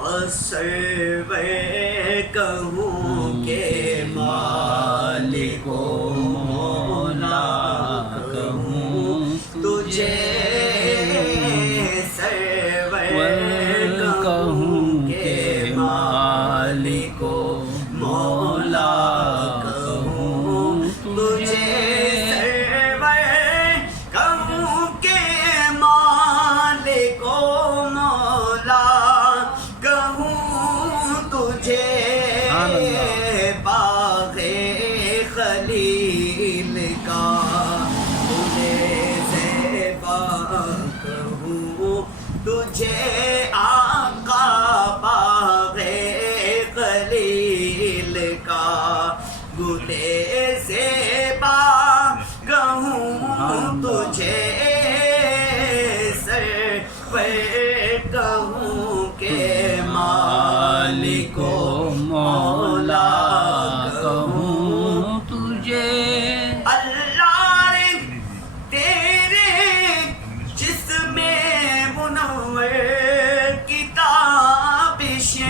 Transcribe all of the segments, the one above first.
سرور کہوں کہ مالک و مولا کہوں تجھے، سرور کہوں کہ مالک و مولا کہوں تجھے، سرور کہوں کہ مالک و مولا کہوں تجھے، باغ خلیل کا تجھے زیبا کہوں تجھے، آقا باغ خلیل کا گلے زیبا کہوں تجھے، سرور کہوں کہ مالک و مولا کہوں تجھے۔ اللہ رے تیرے جسم منور کی تابشیں،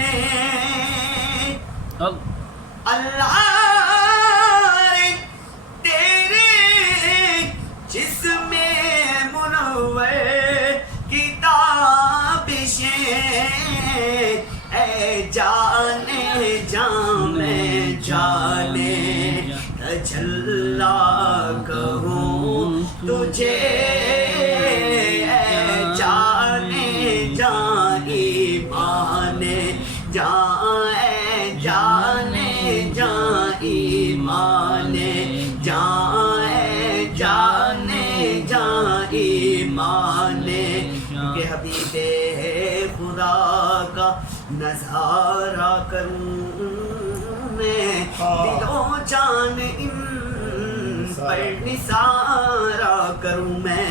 اللہ رے تیرے جسم منور کی تابشیں، اے جانے جان میں جانے تجلا کہوں تجھے، اے جانے جان ایمان جان، اے جانے جان ایمان جان، اے جانے جان ایمان، کہ حبیب خدا کا نظارہ کروں میں، دل و جان ان پر نثارہ کروں میں،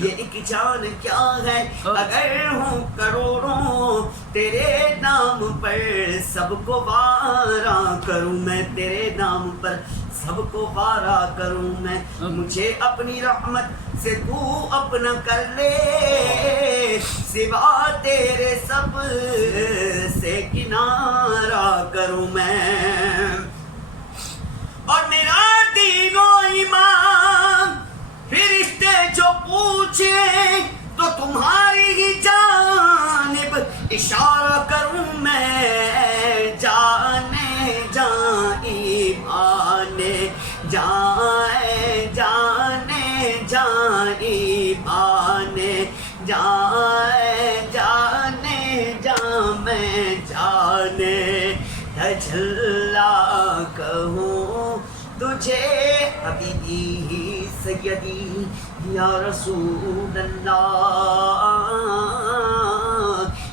یہ ایک جان کیا ہے اگر ہوں کروڑوں، تیرے نام پر سب کو وارا کروں میں، تیرے نام پر سب کو وارا کروں میں، مجھے اپنی رحمت سے تو اپنا کر لے، سوا تیرے سب سے کنارہ کروں میں، اور میرا دین و ایمان فرشتے جو پوچھے تو تمہاری ہی جانب اشارہ کروں میں، جانے جان ایمان جان، جانے جان ایمان جان، جانے جان میں جانے تجلا کہوں تجھے، حبیبی سیدی یا رسول اللہ،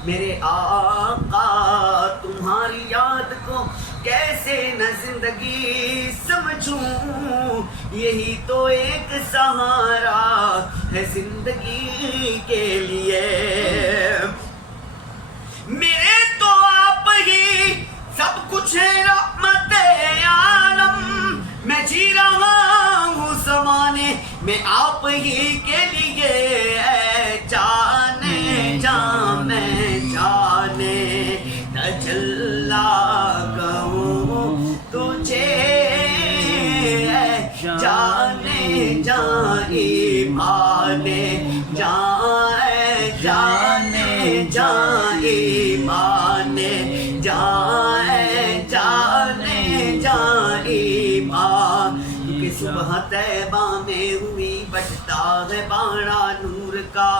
میرے آقا تمہاری یاد کو کیسے نہ زندگی سمجھوں، یہی تو ایک سہارا ہے زندگی کے لیے، میرے تو آپ ہی سب کچھ ہے رحمت عالم، میں جی رہا ہوں زمانے میں آپ ہی کے لیے، جانے جان میں جانے تجلا کہوں تجھے، جانے جان ایمان جان، جانے جان ایمان جان، جانے جان ایمان، کہ صبح طیبہ میں ہوئی بٹتا ہے باڑا نور کا،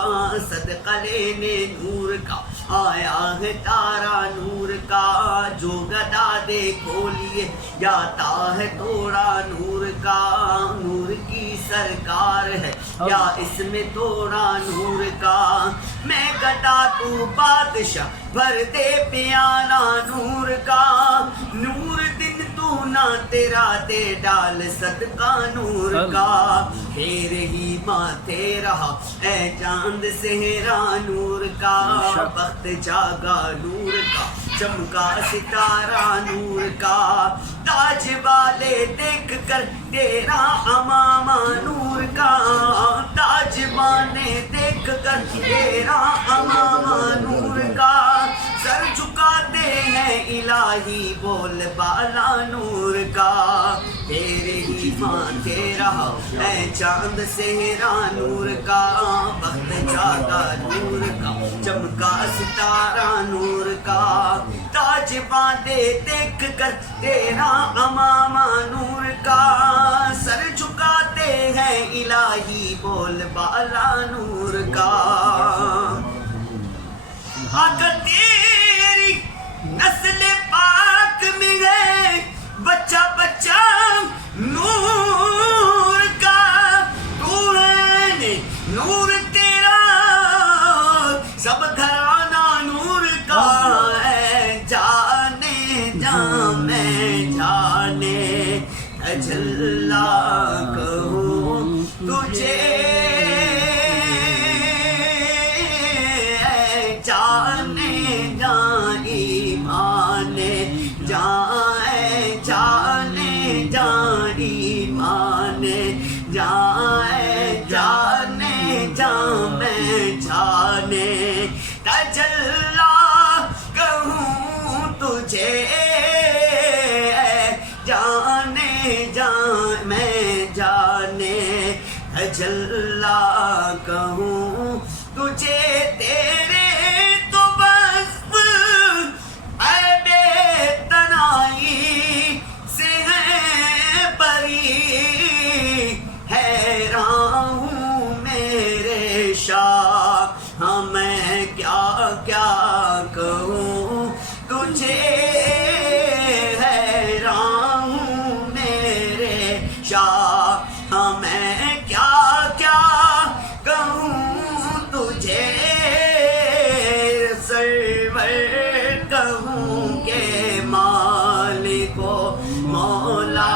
صدقہ لینے نور کا آیا ہے تارا نور کا، جو گدا دے کھولیے جاتا ہے توڑا نور کا، نور کی سرکار ہے یا اس میں توڑا نور کا، میں گدا تو بادشاہ بھر دے پیالہ نور کا، نور دن تو نہ تیرا دے ڈال صدقہ نور کا، پھر ہی ماتھے رہا اے چاند سہرا نور کا، وقت جاگا نور کا، چمکا ستارہ نور کا، تاج والے دیکھ کر تیرا امامہ نور کا، تاج والے دیکھ کر تیرا امامہ نور کا، سر جھکا چکاتے ہیں الہی بول بالا نور کا تیرے ہی ماتھے رہا اے چاند سہرا نور کا وقت جاگا نور کا چمکا ستارہ نور کا تاج باندھے دیکھ کر تیرا امامہ نور کا سر جھکاتے ہیں الہی بول بالا نور کا آقا تیری نسل پاک میں ہے بچہ بچہ نور کا تو ہے نور تیرا سب گھرانہ نور کا ہے جانے جا میں جانے اجلا کہوں تجھے جانے جا ایمان جائے جانے جا ایمان جائے جانے جا میں جانے تجلا کہوں تجھے جانے جا میں جانے تجلا کہوں تجھے تیرے تو بس اے بے تنائی سے ہے بری حیران ہوں میرے شاہ ہاں میں کیا کیا کہوں تجھے حیران ہوں میرے شاہ ہاں میں کیا کیا کہوں تجھے سرور کہوں کہ مالک و مولا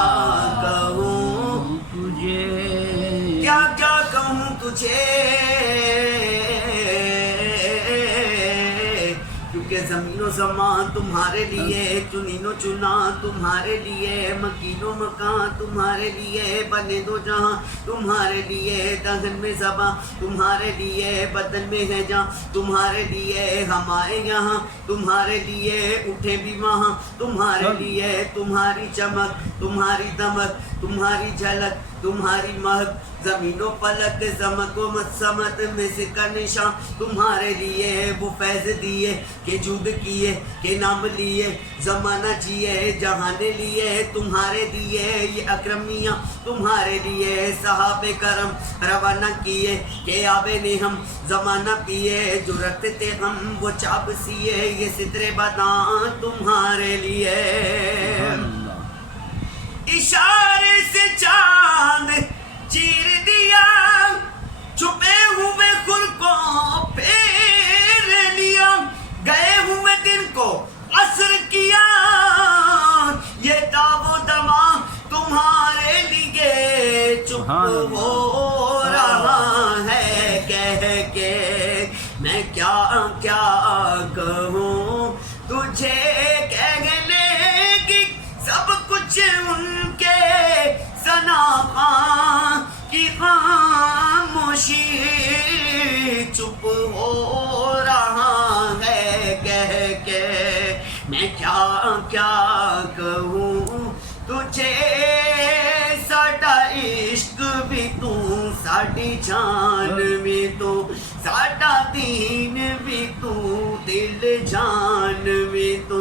کہوں تجھے کیا کیا کہوں تجھے کیونکہ زمین و زمان تمہارے لیے چنین و چنا تمہارے لیے مکین و مکان تمہارے لیے بنے دو جہاں تمہارے لیے دہن میں زباں تمہارے لیے بدن میں ہے جہاں تمہارے لیے ہم آئے یہاں تمہارے لیے اٹھے بھی وہاں تمہارے لیے تمہاری چمک تمہاری دمک تمہاری جھلک تمہاری مہک زمین و پلک زمک و مسمت میں سے کا نشان تمہارے لیے وہ فیض دیے کہ جود کیے کہ نام لیے زمانہ جیے جہانے لیے تمہارے لیے یہ اکرمیاں تمہارے لیے صحابہ کرم روانہ کیے کہ آبے نے ہم زمانہ پیے جو رکھتے تھے ہم وہ چاپ سیے یہ سترے بدان تمہارے لیے اشارے سے چاند چیر دیا چھپے ہوئے خور کو پھیر لیا گئے ہوئے دن کو عصر کیا یہ داو دما تمہارے لیے چپ ہو رہا ہے کہہ کے میں کیا کیا کہوں تجھے کہنے کی سب کچھ ان کے ثنا کی خاموشی چپ ہو رہا ہے کہہ کے میں کیا کیا کہوں تجھے ساڈا عشق بھی تو ساڈی جان بھی تو ساڈا دین بھی تو دل جان بھی تو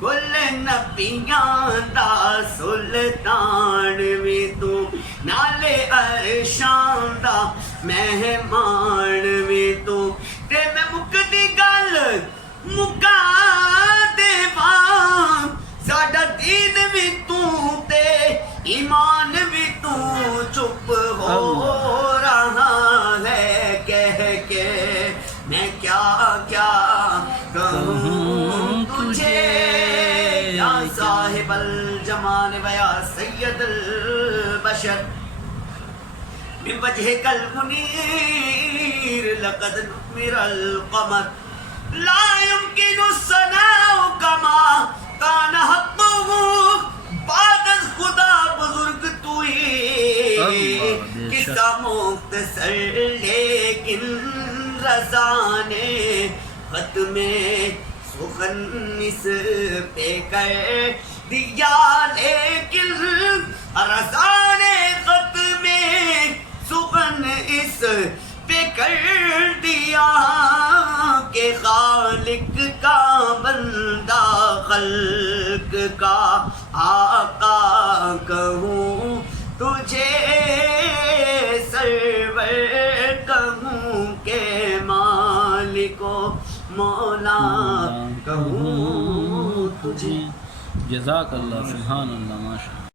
کل نبیاں دا سلطان بھی تو نالے عرشاں دا مہمان بھی تو تے میں مکدی گل مکا دیواں ساڈا دین بھی تو تے ایمان بھی تو چپ ہو رہا ہے کہہ کے میں کیا کیا کہوں تجھے یا صاحب الجمال و یا سید البشر من وجهك المنير لقد نكمر القمر لا يمكن الثناء كما كان حقه بعد خدا بزرگ تو ہی قصہ مختصر لیکن رضا نے ختم سخن مخنث پہ کر دیا، لیکن رضا نے ختم سخن اس پہ کر دیا کہ خالق کا بندہ خلق کا آقا کہوں تجھے، سرور کہوں کہ مالک و مولا کہوں تجھے۔ جزاک اللہ، سبحان اللہ، ماشاء اللہ۔